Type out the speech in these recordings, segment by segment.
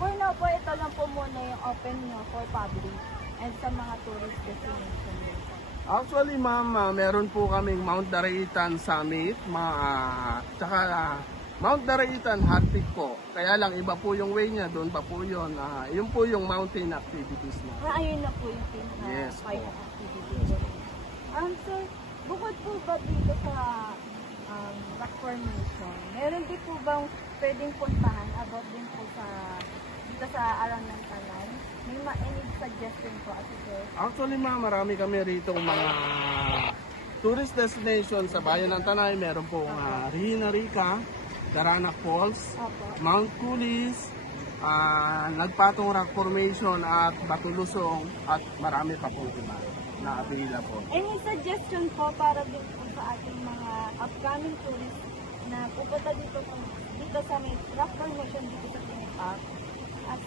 For now po, ito lang po muna yung open nyo for public and sa mga tourist destination. Actually, ma'am, meron po kaming Mount Daraitan Summit, tsaka Mount Daraitan Hot Peak po. Kaya lang, iba po yung way niya, doon pa po yun. Yun po yung mountain activities na. Ayun na po yung pinaka Yes po. fire activity. Sir, bukod po ba dito sa rock formation, meron din po bang pwedeng puntahan about din po sa dito sa Arang ng Tanay? May any suggestion po at sir? Actually, ma'am, marami kami rito mga tourist destination sa bayan ng Tanay. Meron po Rihina Rica, Daranac Falls, Opo. Mount Kulis, Nagpatong Rock Formation at Batulusong at marami pa po iba na available. Any suggestion po para din po sa ating mga upcoming tourists na pupunta dito sa may rock formation dito sa Tinipak at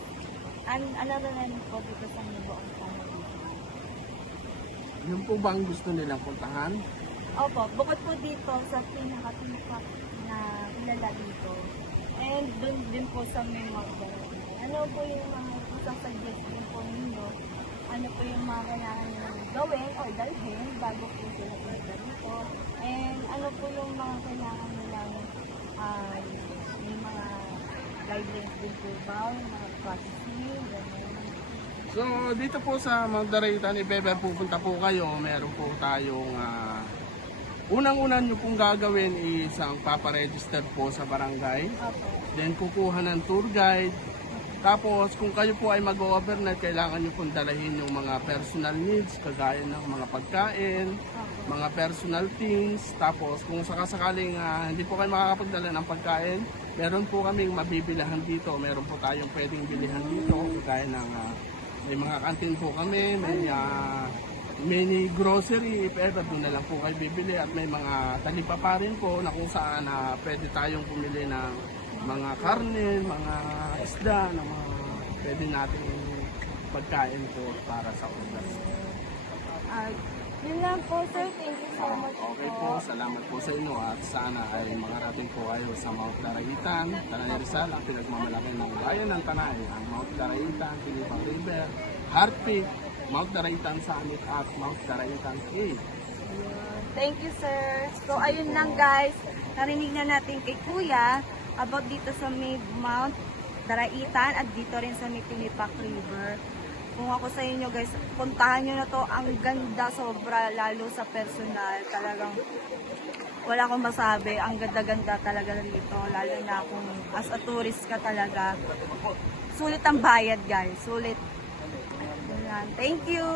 ano rin po dito sa may buong Tanay dito? Yun po bang gusto nilang puntahan? Opo, bukod po dito sa pinaka-Tinipak na kilala dito and doon din po sa may Mount Daraitan. Ano po yung mga isasuggest din po ninyo? Ano po yung mga kailangan nilang gawin o dalhin bago po sila punta dito? And ano po yung mga kailangan nilang may mga guidelines din po ba? Yung mga processing, gano'n. So, dito po sa Mount Daraitan, if ever pupunta po kayo, meron po tayong unang-unan nyo pong gagawin is ang paparegister po sa barangay. Opo. Then, kukuha ng tour guide. Tapos, kung kayo po ay mag-overnight, kailangan nyo pong dalahin yung mga personal needs, kagaya ng mga pagkain, Opo. mga personal things. Tapos, kung sakasakaling hindi po kayo makakapagdala ng pagkain, meron po kaming mabibilahan dito. Meron po tayong pwedeng bilihan dito, kagaya ng may mga kantin po kami, may mini grocery, if ever, doon na lang po kayo bibili. At may mga talipapa rin po na kung saan pwede tayong pumili ng mga karne, mga isda, na mga pwede natin pagkain po para sa oras. Yun lang po sir, thank you so much Okay po, salamat po sa inyo at sana ay makarating po kayo sa Mount Daraitan, Tanay Rizal, ang pinagmamalaki ng bayan ng Tanay, ang Mount Daraitan, Tinipang River, Hot Peak, Mount Daraitan Summit at Mount Daraitan Cave. Thank you, sir. So, ayun lang guys. Narinig na natin kay Kuya about dito sa may Mount Daraitan at dito rin sa may Tinipak River. Kung ako sa inyo guys, puntahan nyo na to. Ang ganda sobra, lalo sa personal. Talagang wala akong masabi. Ang ganda-ganda talaga dito. Lalo na kung as a tourist ka talaga. Sulit ang bayad guys. Sulit. Ayan. Thank you.